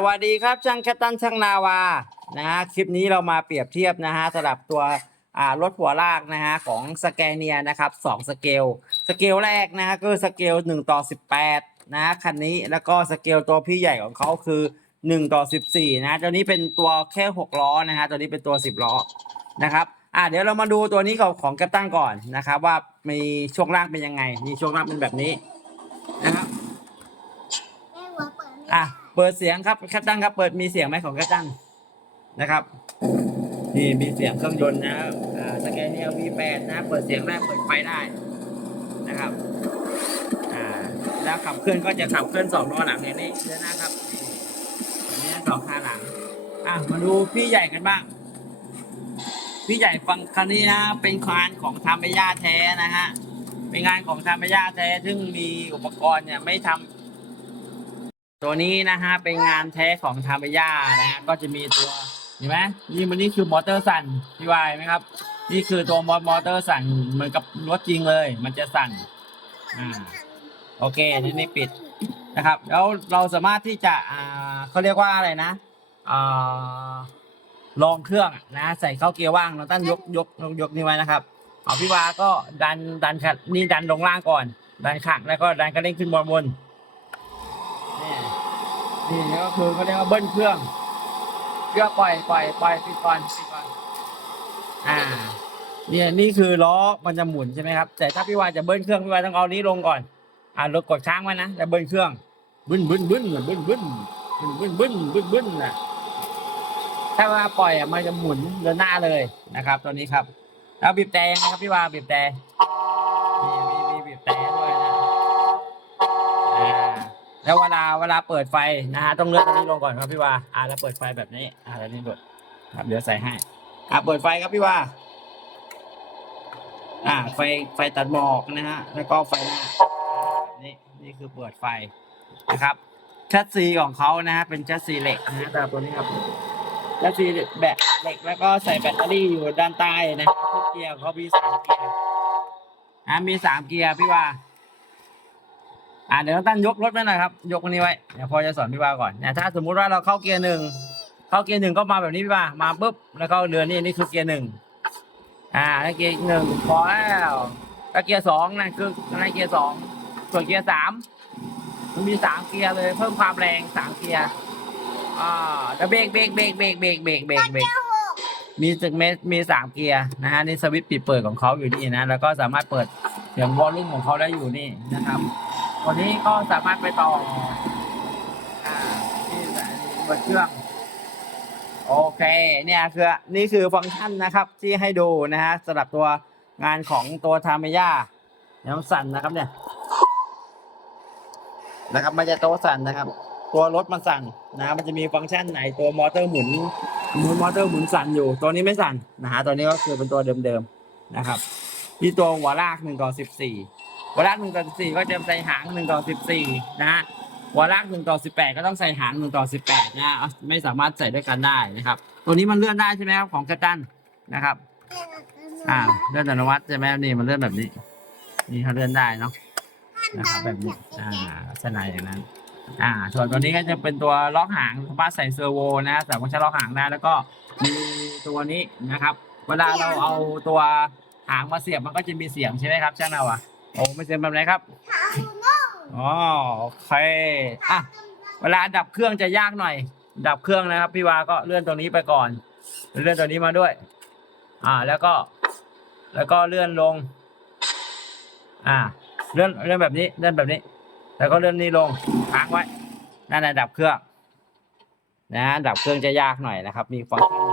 สวัสดีครับช่างแคปตันช่างนาวานะฮะคลิปนี้เรามาเปรียบเทียบนะฮะสำหรับตัวอ่ารถหัวลากนะฮะของสแกเนียนะครับสองสเกลสเกลแรกนะฮะก็คือสเกลหนึ่งต่อสิบแปดนะฮะคันนี้แล้วก็สเกลตัวพี่ใหญ่ของเขาคือหนึ่งต่อสิบสี่นะตัวนี้เป็นตัวแค่หกล้อนะฮะตัวนี้เป็นตัวสิบล้อนะครับอ่าเดี๋ยวเรามาดูตัวนี้ของของแคปตันก่อนนะครับว่ามีช่วงล่างเป็นยังไงนี่ช่วงล่างเป็นแบบนี้นะครับแม่หัวเปิดไม่อะ เปิดเสียงครับคปตันครับ เปิดมีเสียงไหมของคปตันนะครับนี่มีเสียงเครื่องยนต์นะสแกนเนีย V8 นะ เปิดเสียงได้เปิดไฟได้นะครับแล้วขับเคลื่อนก็จะขับเคลื่อนสองล้อหลังอย่างนี้เดินหน้าครับนนี้สองขาหลังอะมาดูพี่ใหญ่กันบ้างพี่ใหญ่ฟังคันนี้นะเป็นงานของทามย่าแท้นะฮะเป็นงานของทามย่าแท้ซึ่งมีอุปกรณ์เนี่ยไม่ทำ ตัวนี้นะฮะเป็นงานแท้ของทามย่านะฮะก็จะมีตัวเห็นไหมนี่มันนี่คือมอเตอร์สั่นพี่วายไหมครับ นี่คือตัวมอมอเตอร์สั่นเหมือนกับรถจริงเลย มันจะสั่นอ่าโอเคนี่นี่ปิดนะครับ แล้วเราสามารถที่จะอ่าเขาเรียกว่าอะไรนะอ่าลองเครื่องนะ ใส่เข้าเกียร์ว่างเราตั้งยกยกยกยกนี่ไว้นะครับเอาพี่วาก็ดันดันขัดนี่ดันลงล่างก่อน ดันขังแล้วก็ดันกระเด้งขึ้นบนบน นี่นี่ก็คือเขาเรียกว่าเบิ้ลเครื่องเครื่องปล่อยปล่อยปล่อยปิดก่อนปิดก่อนอ่า เนี่ยนี่คือล้อมันจะหมุนใช่ไหมครับ แต่ถ้าพี่วานจะเบิ้ลเครื่องพี่วานต้องเอานี้ลงก่อน อ่ารถกดค้างไว้นะแล้วเบิ้ลเครื่องบึ้นบึ้นบึ้นบึ้นบึ้นบึ้นบึ้นบึ้นบึ้นบึ้นนะถ้าว่าปล่อยอะมันจะหมุนเดินหน้าเลยนะครับ ตัวนี้ครับแล้วบีบแต่ยังไงครับพี่วาบีบแต่ แล้วเวลาเวลาเปิดไฟนะฮะต้องเลื่อนตัวนี้ลงก่อนครับพี่ว่าอ่าแล้วเปิดไฟแบบนี้ อ่าแล้วนี่กดครับเดี๋ยวใส่ให้อ่าเปิดไฟครับพี่ว่าอ่า ไฟไฟตัดหมอกนะฮะแล้วก็ไฟหน้านี่นี่คือเปิดไฟนะครับชัดซีของเขานะฮะเป็นชัดซีเหล็กนะฮะแต่ตัวนี้ครับชัดซีแบตเหล็กแล้วก็ใส่แบตเตอรี่อยู่ด้านใต้นะฮะทุกเกียร์เขามีสามเกียร์อ่ามีสามเกียร์พี่ว่า อ่าเดี๋ยวน้องตั้นยกรถไว้หน่อยครับ ยกอันนี้ไว้ เดี๋ยวพอจะสอนพี่ว่าก่อนเนี่ยถ้าสมมุติว่าเราเข้าเกียร์หนึ่ง เข้าเกียร์หนึ่งก็มาแบบนี้พี่ว่ามาปุ๊บ แล้วก็เรือนี่นี่คือเกียร์หนึ่ง อ่าแล้วเกียร์หนึ่งพอแล้วแล้วเกียร์สองนั่นคือนั่นเกียร์สอง ส่วนเกียร์สามมันมีสามเกียร์เลย เพิ่มความแรงสามเกียร์ อ่าแล้วเบรกเบรกเบรกเบรกเบรกเบรกเบรกเบรกมีจึงเมมีสามเกียร์นะฮะนี่สวิตช์ปิดเปิดของเขาอยู่นี่นะ แล้วก็สามารถเปิดเสียงวอลลุ่มของเขาได้อยู่นี่นะครับ วันนี้ก็สามารถไปต่ออ่านี่แหละเปิดเครื่อง โอเค เนี่ยคือนี่คือฟังก์ชันนะครับที่ให้ดูนะฮะสำหรับตัวงานของตัวทาเมย่าน้ำสั่นนะครับเนี่ย นะครับมันจะโต๊ะสั่นนะครับ ตัวรถมันสั่นนะมันจะมีฟังก์ชันไหนตัวมอเตอร์หมุนหมุนมอเตอร์หมุนสั่นอยู่ตัวนี้ไม่สั่นนะฮะตัวนี้ก็คือเป็นตัวเดิมๆนะครับที่ตัวหัวลากหนึ่งต่อสิบสี่ วลากหนึ่งต่อสิบสี่ก็จะใส่หางหนึ่งต่อสิบสี่นะฮะวลากหนึ่งต่อสิบแปดก็ต้องใส่หางหนึ่งต่อสิบแปดนะไม่สามารถใส่ด้วยกันได้นะครับ ตัวนี้มันเลื่อนได้ใช่ไหมครับของกระตันนะครับ อ่าเลื่อนอัตโนมัติใช่ไหมนี่มันเลื่อนแบบนี้ นี่เขาเลื่อนได้เนาะนะครับแบบนี้อ่าลักษณะอย่างนั้นอ่าส่วนตัวนี้ก็จะเป็นตัวล็อกหางสามารถใส่เซอร์โวนะสามารถใช้ล็อกหางได้แล้วก็มีตัวนี้นะครับ เวลาเราเอาตัวหางมาเสียบมันก็จะมีเสียงใช่ไหมครับช่างเราอะ อ้ไม่เสียงแบบไหนครับอ๋อโอเคอะเวลาดับเครื่องจะยากหน่อย ดับเครื่องนะครับ พี่วาก็เลื่อนตัวนี้ไปก่อน เลื่อนตัวนี้มาด้วย อ่าแล้วก็ แล้วก็เลื่อนลง อ่า เลื่อนเลื่อนแบบนี้เลื่อนแบบนี้ แล้วก็เลื่อนนี้ลงค้างไว้นั่นแหละดับเครื่อง นะดับเครื่องจะยากหน่อยนะครับ มีฟังก์ชัน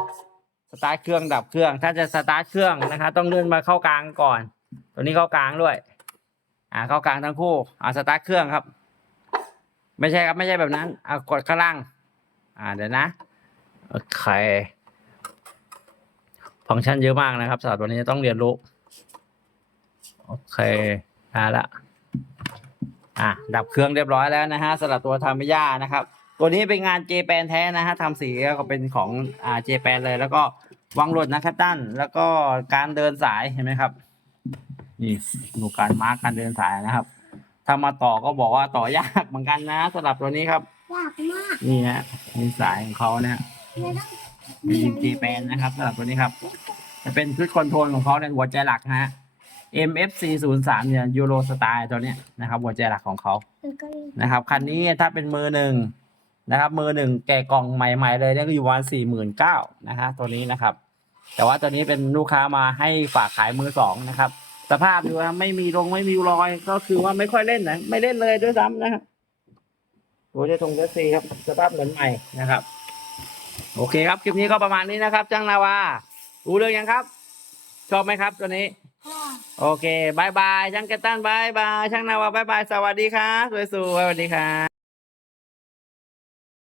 สตาร์ทเครื่องดับเครื่อง ถ้าจะสตาร์ทเครื่องนะครับต้องเลื่อนมาเข้ากลางก่อน ตัวนี้เข้ากลางด้วย อ่าเข้ากลางทั้งคู่อ่าสตาร์ทเครื่องครับ ไม่ใช่ครับไม่ใช่แบบนั้นอ่ากดข้างล่าง อ่าเดี๋ยวนะโอเคฟังก์ชันเยอะมากนะครับสำหรับตัวนี้ต้องเรียนรู้ โอเคอ่าละอะดับเครื่องเรียบร้อยแล้วนะฮะสำหรับตัวทามิยานะครับ ตัวนี้เป็นงานเจแปนแท้นะฮะทำสีก็เป็นของอ่าเจแปนเลย แล้วก็วางรถนะครับตั้นแล้วก็การเดินสายเห็นไหมครับ นี่ดูการมาร์กการเดินสายนะครับ ถ้ามาต่อก็บอกว่าต่อยากเหมือนกันนะสำหรับตัวนี้ครับ ยากมากนี่ฮะมีสายของเขานะฮะไม่ต้องมีดินเจแปนนะครับสำหรับตัวนี้ครับ จะเป็นชุดคอนโทรลของเขาในยหัวใจหลักนะฮะ MFC 0 3เนี่ยยูโรสไตล์ตัวเนี้ยนะครับ หัวใจหลักของเขาแล้วก็นะครับคันนี้ถ้าเป็นมือหนึ่งนะครับ มือหนึ่งแกะกล่องใหม่ๆเลยเนี่ยก็อยู่ประมาณสี่หมื่นเก้านะฮะตัวนี้นะครับ แต่ว่าตัวนี้เป็นลูกค้ามาให้ฝากขายมือสองนะครับ สภาพดูนะไม่มีรงไม่มีรอย ก็คือว่าไม่ค่อยเล่นนะไม่เล่นเลยด้วยซ้ำนะครับตัวเจะทงเจสซีครับ สภาพเหมือนใหม่นะครับ โอเคครับคลิปนี้ก็ประมาณนี้นะครับจ้างนาวารู้เรื่องยังครับ ชอบไหมครับตัวนี้ค่ะโอเคบายบายช่างแกตตันบายบายช่างนาวาบายบายสวัสดีครับสวยๆสวัสดีครับ